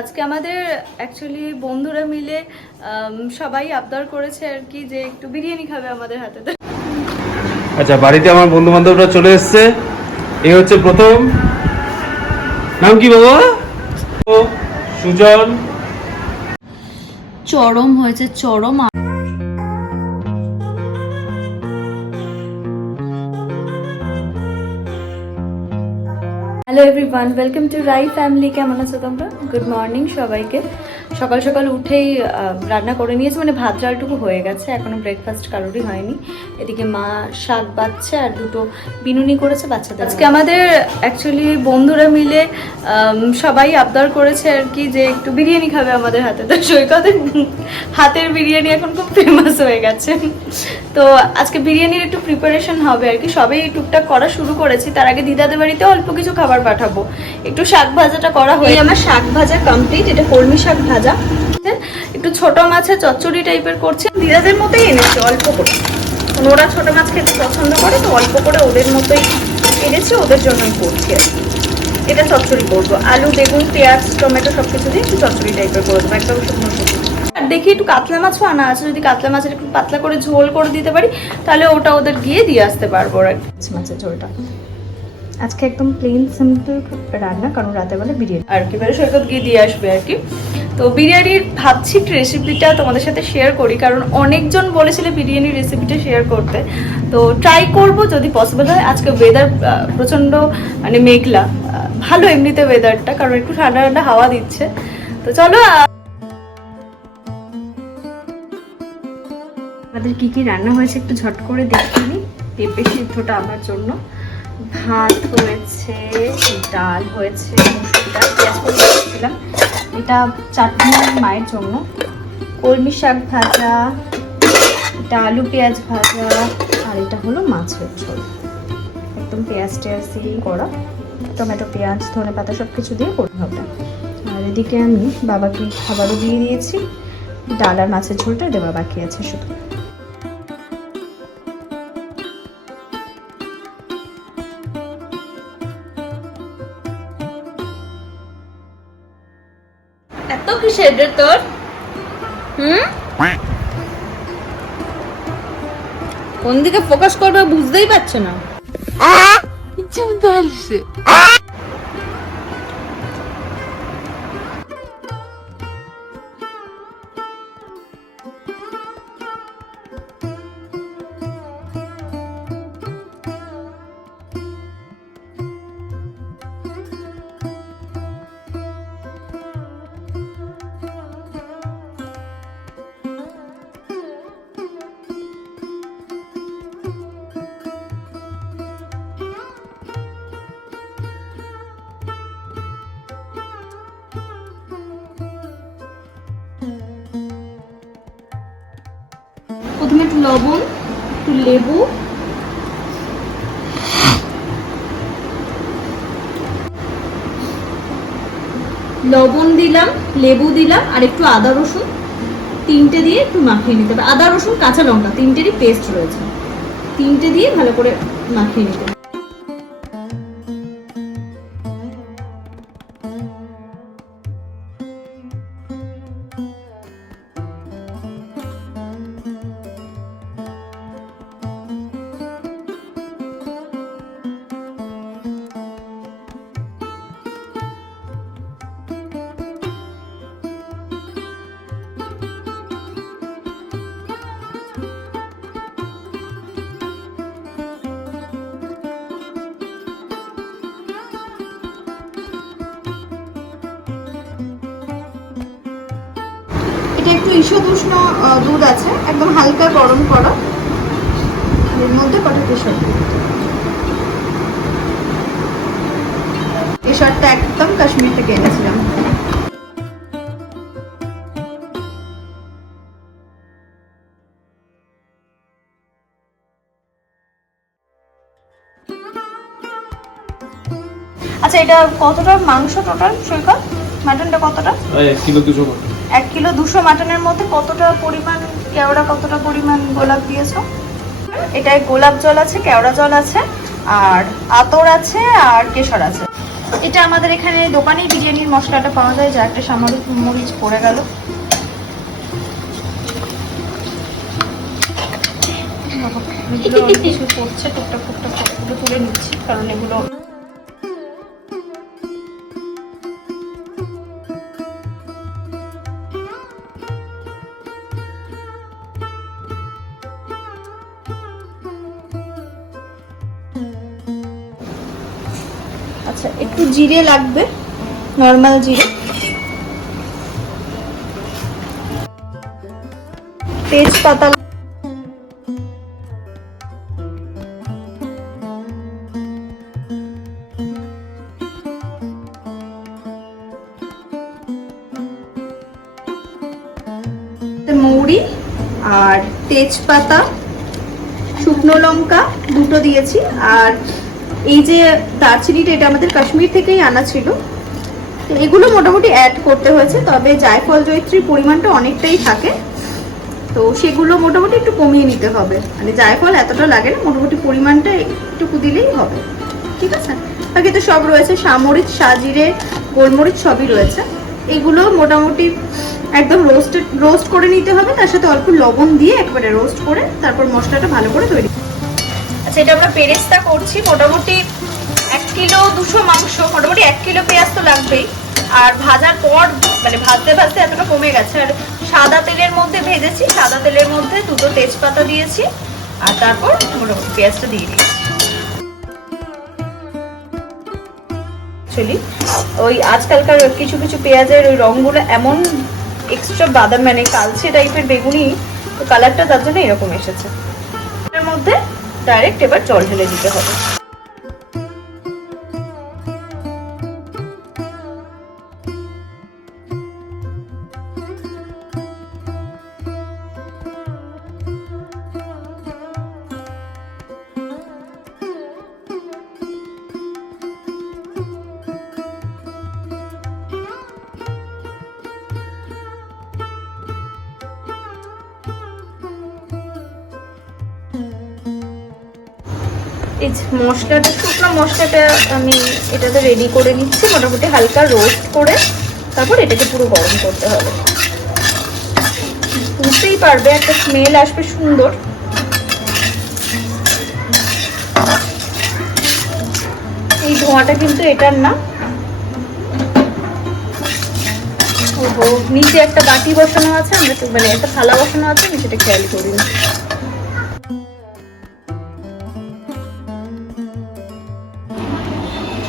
আজকে আমাদের অ্যাকচুয়ালি বন্ধুরা মিলে সবাই আবদার করেছে আর কি যে একটু বিরিয়ানি খাবে আমাদের হাতে। আচ্ছা, বাড়িতে আমার বন্ধু বান্ধবরা চলে এসেছে। এই হচ্ছে প্রথম। নাম কি বাবা? সুজন। চরম হয়েছে, চরম। Hello everyone, welcome to Rai family. কেমন আছো তোমরা? গুড মর্নিং সবাইকে। সকাল সকাল উঠেই রান্না করে নিয়েছি, মানে ভাত ডালটুকু হয়ে গেছে, এখনো ব্রেকফাস্ট কারোরই হয়নি। এদিকে মা শাক বাচ্ছে আর দুটো বিনুনি করেছে বাচ্চাদের। আজকে আমাদের অ্যাকচুয়ালি বন্ধুরা মিলে সবাই আবদার করেছে আর কি যে একটু বিরিয়ানি খাবে আমাদের হাতে। তো সৈকতের হাতের বিরিয়ানি এখন খুব ফেমাস হয়ে গেছে। তো আজকে বিরিয়ানির একটু প্রিপারেশন হবে আর কি, সবাই টুকটাক করা শুরু করেছি। তার আগে দিদাদের বাড়িতে অল্প কিছু খাবার পাঠাবো। একটু শাক ভাজাটা করা হয়ে আমার শাক ভাজা কমপ্লিট। এটা কলমি শাক ভাজা, একটু ছোট মাছের চচ্চড়ি টাইপের করছে। দিদাদের মতোই এনেছে অল্প করে, ওরা ছোট মাছ খেতে পছন্দ করে, তো অল্প করে ওদের মতোই এনেছে, ওদের জন্যই করছি। এটা চচ্চড়ি করবো, আলু বেগুন পেঁয়াজ টমেটো সবকিছু দিয়ে একটু চচ্চড়ি টাইপের করে দেবো, একদম শুকনো শুকনো। আর দেখি একটু কাতলা মাছও আনা আছে, যদি কাতলা মাছের একটু পাতলা করে ঝোল করে দিতে পারি তাহলে ওটা ওদের গিয়ে দিয়ে আসতে পারবো। আর মাছের ঝোলটা আজকে একদম প্লেন সিম্পল রান্না, কারণ রাতের বেলা বিরিয়ানি আর কি বেরো সৈকত গিয়ে দিয়ে আসবে আর কি। তো বিরিয়ানির ভাবছি রেসিপিটা তোমাদের সাথে শেয়ার করি, কারণ অনেকজন বলেছিল বিরিয়ানির রেসিপিটা শেয়ার করতে। তো ট্রাই করব যদি পসিবল হয়। আজকে ওয়েদার প্রচণ্ড মানে মেঘলা, ভালো এমনিতে ওয়েদারটা, কারণ একটু ঠান্ডা ঠান্ডা হাওয়া দিচ্ছে। তো চলো আমাদের কি কি রান্না হয়েছে একটু ঝট করে দেখে নিই। পেঁপে সিদ্ধটা আমার জন্য, ভাত হয়েছে, ডাল হয়েছে, মুসুর ডাল পেঁয়াজ করে দিয়েছিলাম, এটা চাটনি মায়ের জন্য, কলমি শাক ভাজা, এটা আলু পেঁয়াজ ভাজা, আর এটা হলো মাছের ঝোল, একদম পেঁয়াজ টেয়াজ দিয়ে করা, টমেটো পেঁয়াজ ধনে পাতা সব কিছু দিয়ে করতে হবে। আর এদিকে আমি বাবাকে খাবারও দিয়ে দিয়েছি, ডাল আর মাছের ঝোলটা দেওয়া বাকি আছে শুধু। এত কিসের রে তোর? কোন দিকে ফোকাস করবে বুঝতেই পারছে না। ইচ্ছে মতো আসছে। প্রথমে একটু লবণ, একটু লেবু, লবণ দিলাম, লেবু দিলাম, আর একটু আদা রসুন, তিনটে দিয়ে একটু মাখিয়ে নিতে হবে। আদা রসুন কাঁচা লঙ্কা তিনটেরই পেস্ট রয়েছে, তিনটে দিয়ে ভালো করে মাখিয়ে নিতে হবে। এটা একটু ঈষৎ উষ্ণ দুধ আছে, একদম হালকা গরম করা, এর মধ্যে কটা কেশর। কেশরটা একদম কাশ্মীর থেকে এনেছিলাম। আচ্ছা, এটা কতটা মাংস টোটাল সৈকত? মাটনটা কতটা? 1 কিলো 200 গ্রাম। 1 কিলো 200 মাটনের মধ্যে কতটা পরিমাণ কেওড়া, কতটা পরিমাণ গোলাপ দিয়েছো? এটায় গোলাপ জল আছে, কেওড়া জল আছে, আর আতর আছে, আর কেশর আছে। এটা আমাদের এখানে দোকানেই বিরিয়ানির মশলাটা পাওয়া যায়, যা একটা সামরিক মরিচ পড়ে গেল। এগুলো অনেক কিছু পড়ছে, টুকটাক টুকটাক এগুলো তুলে নিচ্ছি, কারণ এগুলো আচ্ছা একটু জিরে লাগবে, নর্মাল জিরে, তেজপাতা, মৌরি আর তেজপাতা, শুকনো লঙ্কা দুটো দিয়েছি। আর এই যে দারচিনিটা, এটা আমাদের কাশ্মীর থেকেই আনা ছিল, তো এগুলো মোটামুটি অ্যাড করতে হয়েছে। তবে জায়ফল জয়িত্রীর পরিমাণটা অনেকটাই থাকে, তো সেগুলো মোটামুটি একটু কমিয়ে নিতে হবে। মানে জায়ফল এতটা লাগে না, মোটামুটি পরিমাণটা একটু দিলেই হবে, ঠিক আছে। বাকি তো সব রয়েছে, সামরিচ, সাজিরে, গোলমরিচ সবই রয়েছে। এগুলো মোটামুটি একদম রোস্ট করে নিতে হবে, তার সাথে অল্প লবণ দিয়ে একবারে রোস্ট করে তারপর মশলাটা ভালো করে তৈরি। আচ্ছা, এটা আমরা বেরেস্তা করছি। মোটামুটি 1 কিলো 200 মাংস, মোটামুটি 1 কিলো পেঁয়াজ তো লাগবেই। আর ভাজার পর মানে ভাজতে ভাজতে এতটা কমে গেছে। আর সাদা তেলের মধ্যে ভেজেছি, সাদা তেলের মধ্যে দুটো তেজপাতা দিয়েছি, আর তারপর মোটামুটি পেঁয়াজটা দিয়ে দিয়েছি। ওই আজকালকার কিছু কিছু পেঁয়াজের ওই রঙগুলো এমন এক্সট্রা বাদাম মানে কালচে টাইপের বেগুনি, কালারটা তার জন্য এরকম এসেছে। এর মধ্যে ডাইরেক্ট এবার জল ঢেলে দিতে হবে। এই মশলাটা, শুকনো মশলাটা আমি এটাতে রেডি করে নিচ্ছি, মোটামুটি হালকা রোস্ট করে তারপর এটাকে পুরো গরম করতে হবে। বুঝতেই পারবে একটা স্মেল আসবে সুন্দর। এই ধোঁয়াটা কিন্তু এটার না। ওহো, নিচে একটা বাটি বসানো আছে, আমরা তো মানে একটা থালা বসানো আছে, আমি সেটা খেয়াল করিনি।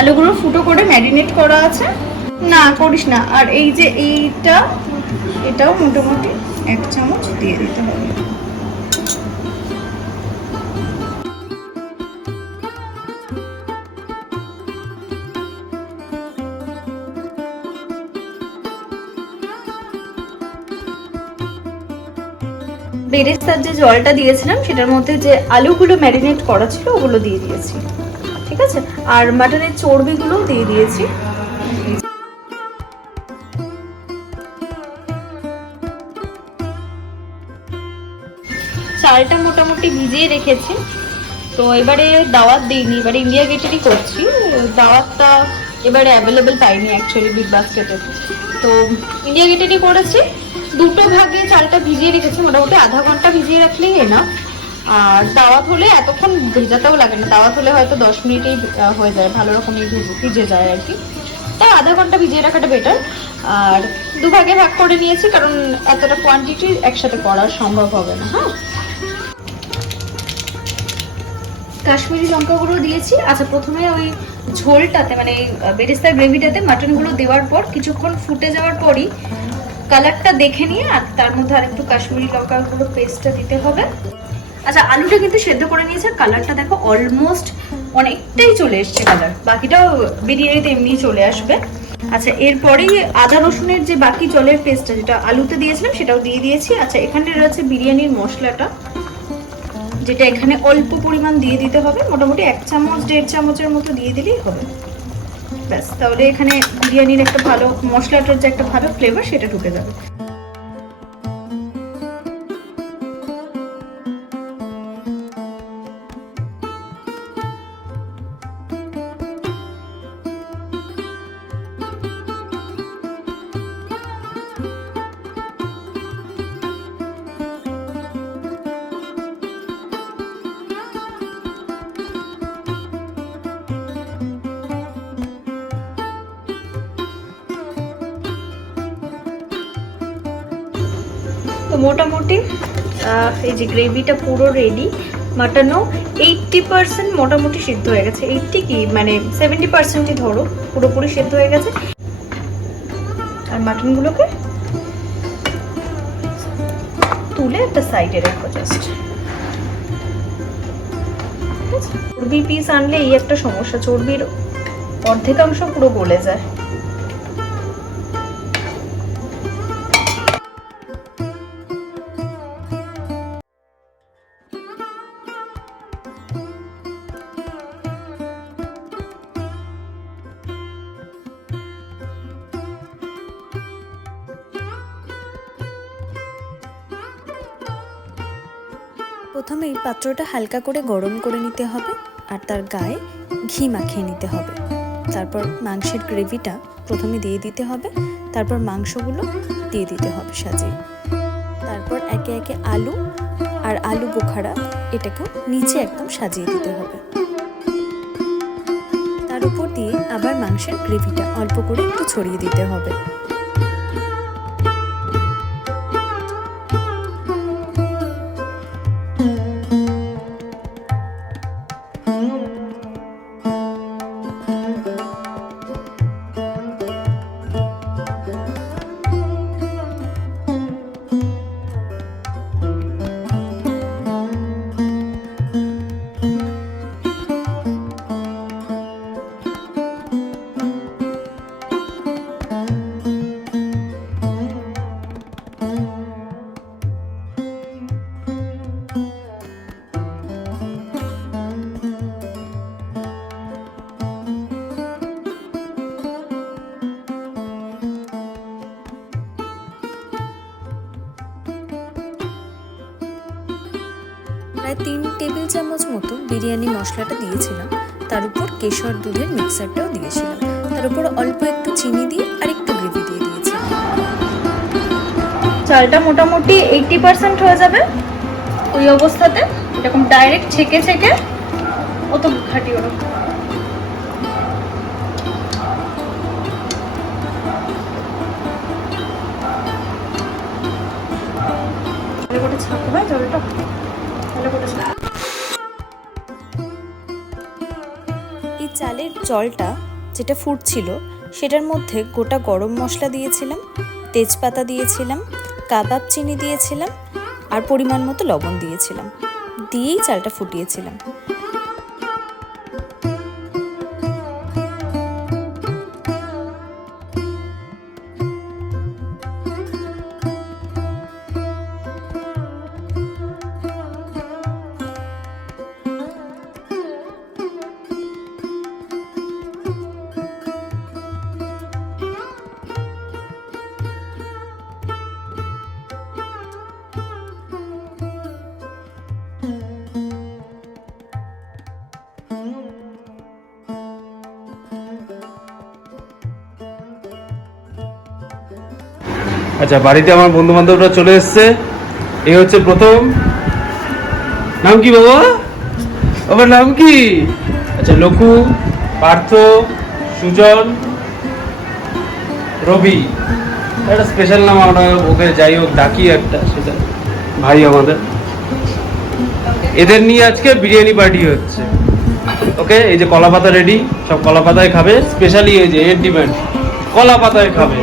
আলুগুলো ফুটো করে ম্যারিনেট করা আছে, না করিস না। আর এই যে এটাও মোটামুটি 1 চামচ দিয়ে দিতে হবে। বেরেস্তার যে জলটা দিয়েছিলাম সেটার মধ্যে যে আলুগুলো ম্যারিনেট করা ছিল ওগুলো দিয়ে দিয়েছি, ঠিক আছে। আর মাটনের চর্বিগুলো দিয়ে দিয়েছি। চালটা মোটামুটি ভিজিয়ে রেখেছি, তো এবারে দাওয়াত দিইনি, এবারে ইন্ডিয়া গেটেরই করছি। দাওয়াতটা এবারে অ্যাভেলেবেল পাইনি অ্যাকচুয়ালি বিগ বাস্কেটে, তো ইন্ডিয়া গেটেরই করেছি। দুটো ভাগে চালটা ভিজিয়ে রেখেছি, মোটামুটি আধা ঘন্টা ভিজিয়ে রাখলেই না। আর দাওয়াত হলে এতক্ষণ ভেজাতেও লাগে না, দাওয়াত হলে হয়তো 10 মিনিটেই হয়ে যায়, ভালো রকমই ভিজে যায় আর কি। তাই আধা ঘন্টা ভিজিয়ে রাখাটা বেটার। আর দুভাগে ভাগ করে নিয়েছি, কারণ এতটা কোয়ান্টিটি একসাথে করা সম্ভব হবে না। হ্যাঁ, কাশ্মীরি লঙ্কা গুঁড়ো দিয়েছি। আচ্ছা, প্রথমে ওই ঝোলটাতে মানে বেরেস্তার গ্রেভিটাতে মাটনগুলো দেওয়ার পর কিছুক্ষণ ফুটে যাওয়ার পরই কালারটা দেখে নিয়ে আর তার মধ্যে আর একটু কাশ্মীরি লঙ্কা গুঁড়ো পেস্টটা দিতে হবে। আচ্ছা, আলুটা কিন্তু সেদ্ধ করে নিয়েছে, কালারটা দেখো অলমোস্ট অনেকটাই চলে এসছে কালার, বাকিটাও বিরিয়ানিতে এমনি চলে আসবে। আচ্ছা, এরপরেই আদা রসুনের যে বাকি জলের পেস্টটা যেটা আলুতে দিয়েছিলাম সেটাও দিয়ে দিয়েছি। আচ্ছা, এখানে রয়েছে বিরিয়ানির মশলাটা, যেটা এখানে অল্প পরিমাণ দিয়ে দিতে হবে, মোটামুটি 1 চামচ 1.5 চামচের মতো দিয়ে দিলেই হবে, ব্যাস। তাহলে এখানে বিরিয়ানির একটা ভালো মশলাটার যে একটা ভালো ফ্লেভার সেটা ঢুকে যাবে। মোটামুটি এই যে গ্রেভিটা পুরো রেডি। মাটনও 80% মোটামুটি সিদ্ধ হয়ে গেছে। 80 কি মানে 70%ই ধরো পুরোপুরি সিদ্ধ হয়ে গেছে। আর মাটনগুলোকে তুলে একটা সাইডে রাখবো জাস্ট। চর্বি পিস আনলে এই একটা সমস্যা, চর্বির অর্ধেকাংশ পুরো গলে যায়। প্রথমেই পাত্রটা হালকা করে গরম করে নিতে হবে আর তার গায়ে ঘি মাখিয়ে নিতে হবে। তারপর মাংসের গ্রেভিটা প্রথমে দিয়ে দিতে হবে, তারপর মাংসগুলো দিয়ে দিতে হবে সাজিয়ে। তারপর একে একে আলু আর আলু বোখারা এটাকেও নিচে একদম সাজিয়ে দিতে হবে। তার উপর দিয়ে আবার মাংসের গ্রেভিটা অল্প করে একটু ছড়িয়ে দিতে হবে। প্রায় 3 টেবিল চামচ মতো বিরিয়ানি মশলাটা দিয়েছিলাম, তার উপর কেশর দুধের মিক্সারটাও দিয়েছিলাম, তার উপর অল্প একটু চিনি দিয়ে আর একটু গ্রেভি দিয়ে দিয়েছিলাম। চালটা মোটামুটি 80% হয়ে যাবে। ওই অবস্থাতে এরকম ডাইরেক্ট ছেঁকে ছেঁকে অত ঘাটিও না। করে ছাঁকতে হয় জলটা, এই চালের জলটা যেটা ফুটছিল সেটার মধ্যে গোটা গরম মশলা দিয়েছিলাম, তেজপাতা দিয়েছিলাম, কাবাব চিনি দিয়েছিলাম আর পরিমাণ মতো লবণ দিয়েছিলাম, দিয়েই চালটা ফুটিয়েছিলাম। আচ্ছা, বাড়িতে আমার বন্ধু বান্ধবরা চলে এসছে। এই হচ্ছে প্রথম। নাম কি বাবা? বাবার নাম কি? আচ্ছা, লকু, পার্থ, সুজন, রবি। একটা স্পেশাল নাম, আমরা ওকে যাই হোক ডাকি একটা, সেটা ভাই আমাদের। এদের নিয়ে আজকে বিরিয়ানি পার্টি হচ্ছে। ওকে, এই যে কলা পাতা রেডি, সব কলা পাতায় খাবে। স্পেশালি এই যে এর ডিমান্ড, কলা পাতায় খাবে।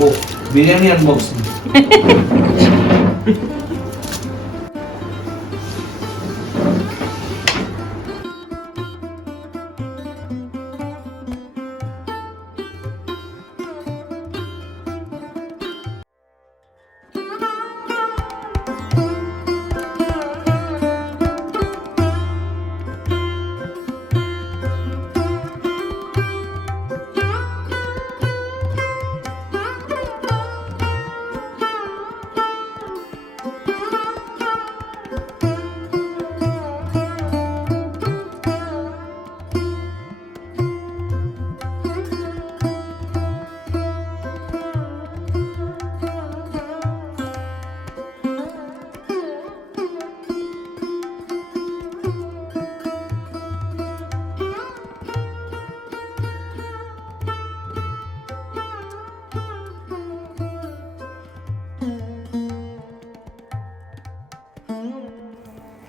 हो बिरयानी अनबॉक्सिंग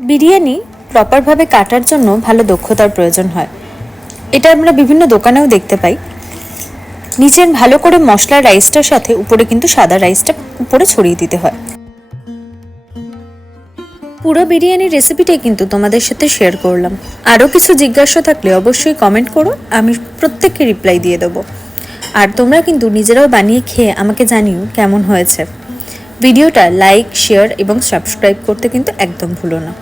বিরিয়ানি প্রপারভাবে কাটার জন্য ভালো দক্ষতার প্রয়োজন হয়। এটা আমরা বিভিন্ন দোকানেও দেখতে পাই। নিচে ভালো করে মশলা রাইসটার সাথে উপরে কিন্তু সাদা রাইসটা উপরে ছড়িয়ে দিতে হয়। পুরো বিরিয়ানির রেসিপিটাই কিন্তু তোমাদের সাথে শেয়ার করলাম। আরও কিছু জিজ্ঞাসা থাকলে অবশ্যই কমেন্ট করো, আমি প্রত্যেককে রিপ্লাই দিয়ে দেবো। আর তোমরা কিন্তু নিজেরাও বানিয়ে খেয়ে আমাকে জানিও কেমন হয়েছে। ভিডিওটা লাইক, শেয়ার এবং সাবস্ক্রাইব করতে কিন্তু একদম ভুলো না।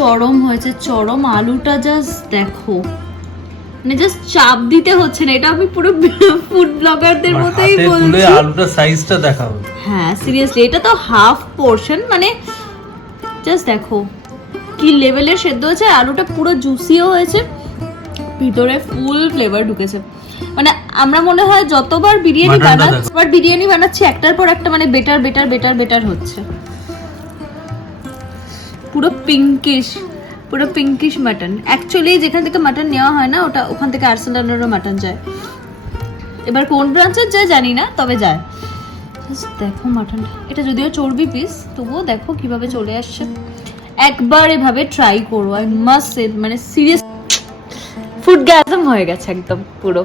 চরম হয়েছে, চরম। আলুটা জাস্ট দেখো, মানে জাস্ট চাপ দিতে হচ্ছে না। এটা আমি পুরো ফুড ব্লগারদের মতোই বলছি। আলুটা সাইজটা দেখাও। হ্যাঁ সিরিয়াসলি, এটা তো হাফ পোর্শন, মানে জাস্ট দেখো কি লেভেলের সেদ্ধ হয়েছে। আলুটা পুরো জুসিও হয়েছে, ভিতরে ফুল ফ্লেভার ঢুকেছে। মানে আমরা মনে হয় যতবার বিরিয়ানি বানাচ্ছি একটার পর একটা মানে বেটার বেটার বেটার বেটার হচ্ছে। পুরো পিঙ্কিশ মাটন। অ্যাকচুয়ালি যেখান থেকে মাটন নেওয়া হয় না, ওটা ওখান থেকে আর্সেনালেরও মাটন যায়। এবার কোন ব্রাঞ্চের যায় জানি না, তবে যায়। দেখো মাটনটা, এটা যদিও চর্বি পিস, তবুও দেখো কিভাবে চলে আসছে। একবার এভাবে ট্রাই করো, আই মাস্ট সে, মানে সিরিয়াস ফুড গ্যাজম হয়ে গেছে একদম পুরো।